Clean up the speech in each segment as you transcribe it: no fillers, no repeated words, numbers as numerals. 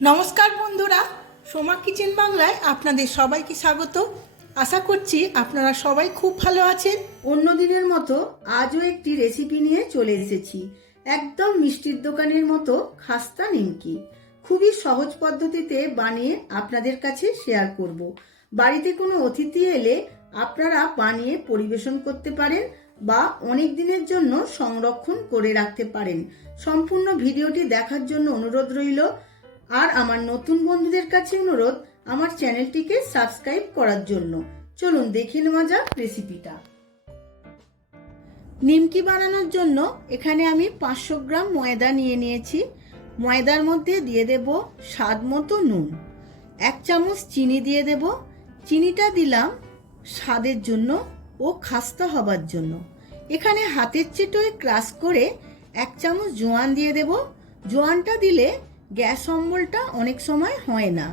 নমস্কার বন্ধুরা, সোমা কিচেন বাংলায় আপনাদের সবাইকে স্বাগত। আশা করছি আপনারা সবাই খুব ভালো আছেন। অন্য দিনের মতো আজও একটি রেসিপি নিয়ে চলে এসেছি। একদম মিষ্টির দোকানের মতো খাস্তা নিমকি খুবই সহজ পদ্ধতিতে বানিয়ে আপনাদের কাছে শেয়ার করব। বাড়িতে কোনো অতিথি এলে আপনারা বানিয়ে পরিবেশন করতে পারেন বা অনেক দিনের জন্য সংরক্ষণ করে রাখতে পারেন। সম্পূর্ণ ভিডিওটি দেখার জন্য অনুরোধ রইল। আর আমার নতুন বন্ধুদের কাছে অনুরোধ আমার চ্যানেলটিকে সাবস্ক্রাইব করার জন্য। চলুন দেখে নেওয়া যাক রেসিপিটা। নিমকি বানানোর জন্য এখানে আমি 500 গ্রাম ময়দা নিয়ে নিয়েছি। ময়দার মধ্যে দিয়ে দেব স্বাদ মতো নুন, 1 চামচ চিনি দিয়ে দেব। চিনিটা দিলাম স্বাদের জন্য ও খাস্তা হবার জন্য। এখানে হাতের চেটোয় ক্রাশ করে 1 চামচ জোয়ান দিয়ে দেব। জোয়ানটা দিলে গ্যাস অম্বলটা অনেক সময় হয় না।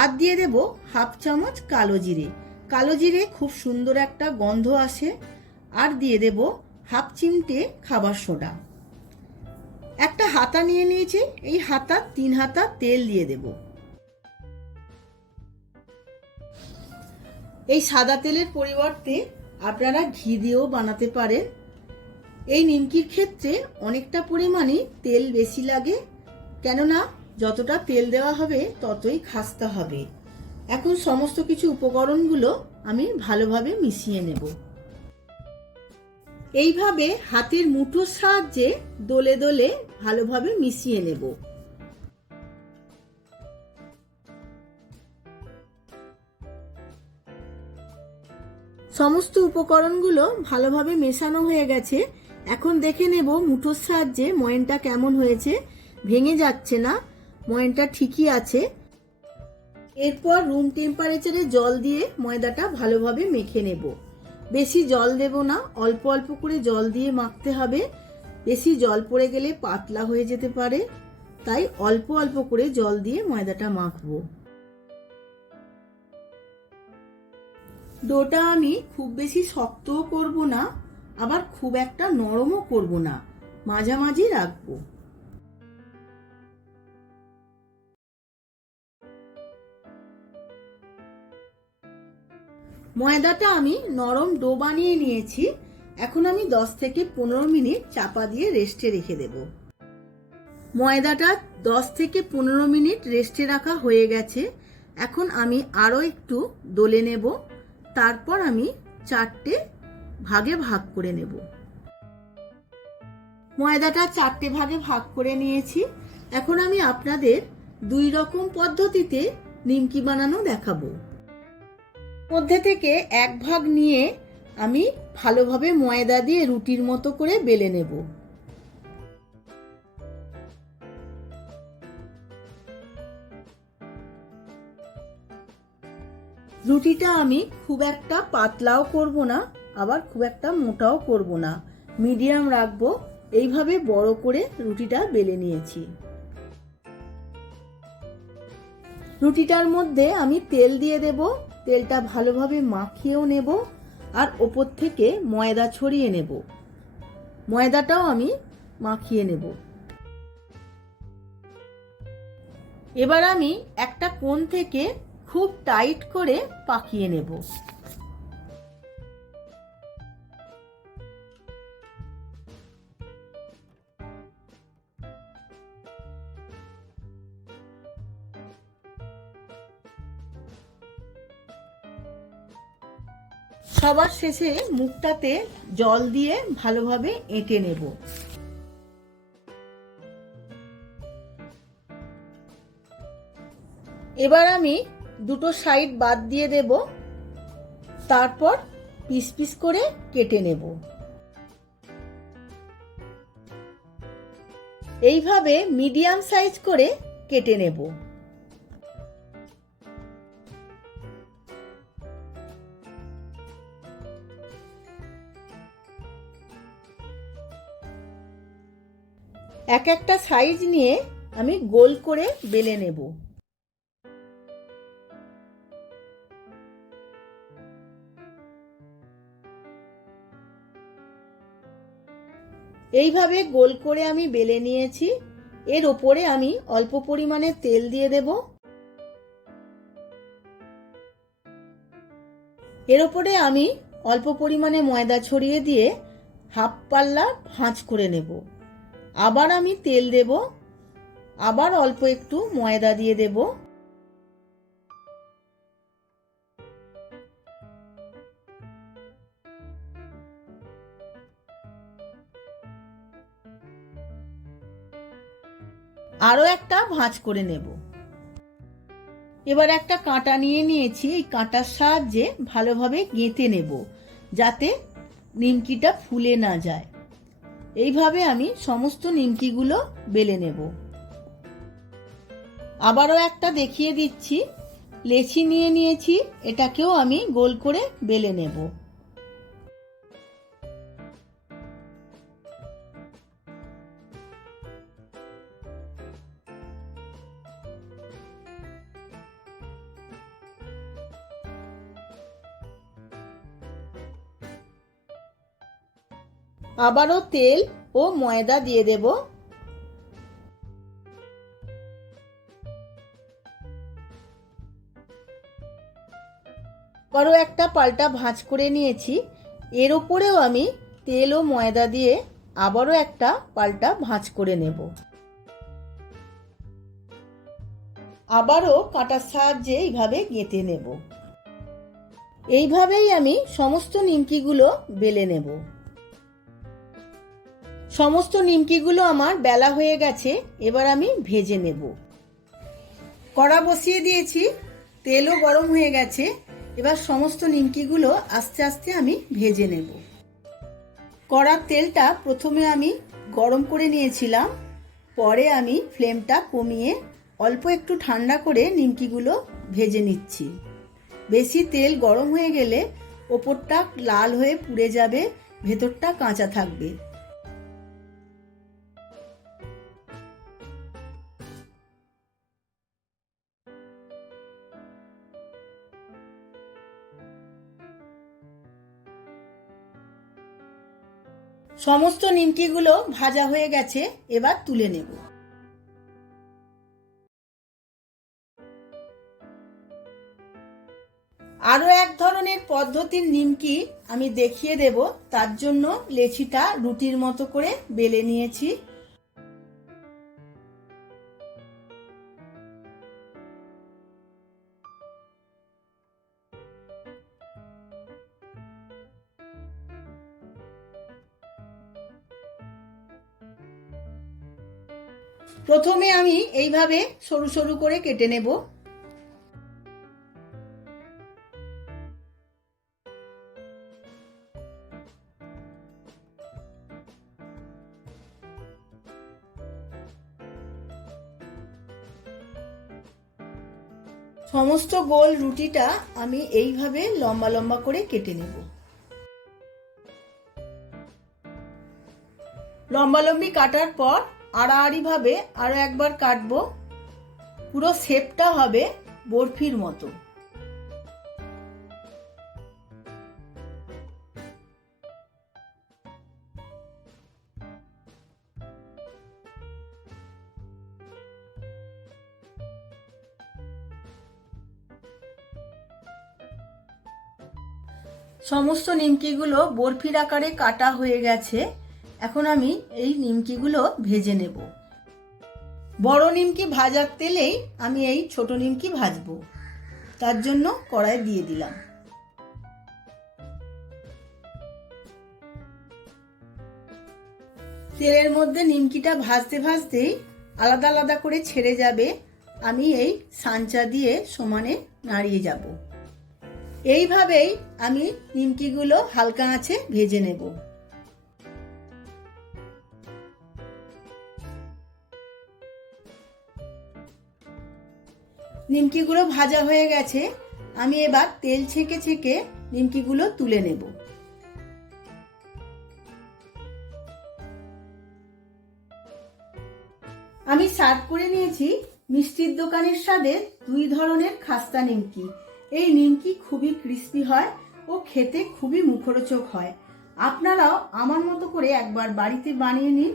আর দিয়ে দেব 1/2 চামচ কালো জিরে। কালো জিরে খুব সুন্দর একটা গন্ধ আসে। আর দিয়ে দেব 1/2 চিমটে খাবার সোডা। একটা হাতা নিয়ে নিয়েছি, এই হাতা 3 হাতা তেল দিয়ে দেব। এই সাদা তেলের পরিবর্তে আপনারা ঘি দিয়েও বানাতে পারেন। এই নিমকির ক্ষেত্রে অনেকটা পরিমাণে তেল বেশি লাগে, কেননা যতটা তেল দেওয়া হবে ততই খাস্তা হবে। এখন সমস্ত কিছু উপকরণগুলো আমি ভালোভাবে মিশিয়ে নেব। এইভাবে হাতের মুঠোর সাহায্যে দোলে দোলে ভালোভাবে মিশিয়ে নেব। সমস্ত উপকরণগুলো ভালোভাবে মেশানো হয়ে গেছে। এখন দেখে নেব মুঠোর সাহায্যে ময়ানটা কেমন হয়েছে। ভেঙে যাচ্ছে না, ময়ানটা ঠিকই আছে। এরপর রুম টেম্পারেচারে জল দিয়ে ময়দাটা ভালোভাবে মেখে নেব। বেশি জল দেব না, অল্প অল্প করে জল দিয়ে মাখতে হবে। বেশি জল পড়ে গেলে পাতলা হয়ে যেতে পারে, তাই অল্প অল্প করে জল দিয়ে ময়দাটা মাখবো। ডোটা আমি খুব বেশি শক্তও করব না, আবার খুব একটা নরমও করব না, মাঝামাঝি রাখবো। ময়দাটা আমি নরম ডো বানিয়ে নিয়েছি। এখন আমি 10 থেকে 15 মিনিট চাপা দিয়ে রেস্টে রেখে দেব। ময়দাটা 10 থেকে 15 মিনিট রেস্টে রাখা হয়ে গেছে। এখন আমি আরও একটু দলে নেব। তারপর আমি 4টে ভাগে ভাগ করে নেব। ময়দাটা 4টে ভাগে ভাগ করে নিয়েছি। এখন আমি আপনাদের 2 রকম পদ্ধতিতে নিমকি বানানো দেখাবো। মধ্যে থেকে 1 ভাগ নিয়ে আমি ভালোভাবে ময়দা দিয়ে রুটির মতো করে বেলে নেব। রুটিটা আমি খুব একটা পাতলাও করব না, আবার খুব একটা মোটাও করব না, মিডিয়াম রাখবো। এইভাবে বড় করে রুটিটা বেলে নিয়েছি। রুটিটার মধ্যে আমি তেল দিয়ে দেব। তেলটা ভালোভাবে মাখিয়েও নেব, আর ওপর থেকে ময়দা ছড়িয়ে নেব। ময়দাটাও আমি মাখিয়ে নেব। এবার আমি একটা কোণ থেকে খুব টাইট করে পাকিয়ে নেব। সবার শেষে মুখটাতে জল দিয়ে ভালোভাবে এঁটে নেব। এবার আমি দুটো সাইড বাদ দিয়ে দেব। তারপর পিস পিস করে কেটে নেব। এইভাবে মিডিয়াম সাইজ করে কেটে নেব। এক একটা সাইজ নিয়ে আমি গোল করে বেলে নেব। এইভাবে গোল করে আমি বেলে নিয়েছি। এর ওপরে আমি অল্প পরিমাণে তেল দিয়ে দেব। এর ওপরে আমি অল্প পরিমাণে ময়দা ছড়িয়ে দিয়ে হাফ পাল্লা ভাঁজ করে নেব। আবার আমি তেল দেব, আবার অল্প একটু ময়দা দিয়ে দেব। আরও একটা ভাঁজ করে নেব। এবার একটা কাঁটা নিয়ে নিয়েছি, এই কাঁটার সাহায্যে ভালোভাবে গেঁথে নেব যাতে নিমকিটা ফুলে না যায়। এইভাবে আমি সমস্ত নিমকিগুলো বেলে নেব। আবারও একটা দেখিয়ে দিচ্ছি, লেচি নিয়ে নিয়েছি, এটাকেও আমি গোল করে বেলে নেব। আবারও তেল ও ময়দা দিয়ে দেব। আবারও একটা পাল্টা ভাঁজ করে নিয়েছি, এর ওপরেও আমি তেল ও ময়দা দিয়ে আবারও একটা পাল্টা ভাঁজ করে নেব। আবারও কাঁটার সাহায্যে এইভাবে গেঁথে নেব। এইভাবেই আমি সমস্ত নিমকিগুলো বেলে নেব। সমস্ত নিমকিগুলো আমার বেলা হয়ে গেছে, এবার আমি ভেজে নেব। কড়া বসিয়ে দিয়েছি, তেলও গরম হয়ে গেছে। এবার সমস্ত নিমকিগুলো আস্তে আস্তে আমি ভেজে নেব। কড়ার তেলটা প্রথমে আমি গরম করে নিয়েছিলাম, পরে আমি ফ্লেমটা কমিয়ে অল্প একটু ঠান্ডা করে নিমকিগুলো ভেজে নিচ্ছি। বেশি তেল গরম হয়ে গেলে ওপরটা লাল হয়ে পুড়ে যাবে, ভেতরটা কাঁচা থাকবে। সমস্ত নিমকিগুলো ভাজা হয়ে গেছে, এবার তুলে নেব। আরও এক ধরনের পদ্ধতির নিমকি আমি দেখিয়ে দেব, তার জন্য লেচিটা রুটির মতো করে বেলে নিয়েছি। প্রথমে আমি এইভাবে সরু সরু করে কেটে নেব। সমস্ত গোল রুটিটা আমি এইভাবে লম্বা লম্বা করে কেটে নেব। লম্বালম্বি কাটার পর আড়াআড়ি ভাবে আরো একবার কাটবো। পুরো শেপটা হবে বরফির মতো। সমস্ত নিমকিগুলো বরফির আকারে কাটা হয়ে গেছে। এখন আমি এই নিমকিগুলো ভেজে নেব। বড় নিমকি ভাজার তেলেই আমি এই ছোট নিমকি ভাজবো, তার জন্য কড়াই দিয়ে দিলাম। তেলের মধ্যে নিমকিটা ভাজতে ভাজতেই আলাদা আলাদা করে ছেড়ে যাবে। আমি এই সাঞ্চা দিয়ে সমানে নাড়িয়ে যাব। এইভাবেই আমি নিমকিগুলো হালকা আঁচে ভেজে নেব। নিমকিগুলো ভাজা হয়ে গেছে, আমি এবার তেল ছেঁকে ছেঁকে নিমকিগুলো তুলে নেব। আমি সার্ভ করে নিয়েছি মিষ্টির দোকানের স্বাদে 2 ধরনের খাস্তা নিমকি। এই নিমকি খুবই ক্রিস্পি হয় ও খেতে খুবই মুখরোচক হয়। আপনারাও আমার মতো করে একবার বাড়িতে বানিয়ে নিন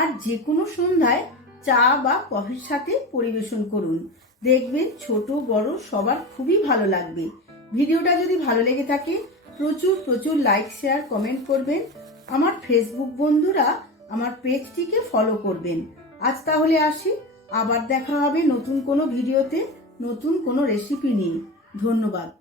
আর যে কোনো সন্ধ্যায় চা বা কফির সাথে পরিবেশন করুন। দেখবেন ছোট বড় সবার খুবই ভালো লাগবে। ভিডিওটা যদি ভালো লেগে থাকে প্রচুর প্রচুর লাইক শেয়ার কমেন্ট করবেন। আমার ফেসবুক বন্ধুরা আমার পেজটিকে ফলো করবেন। আজ তাহলে আসি, আবার দেখা হবে নতুন কোনো ভিডিওতে নতুন কোনো রেসিপি নিয়ে। ধন্যবাদ।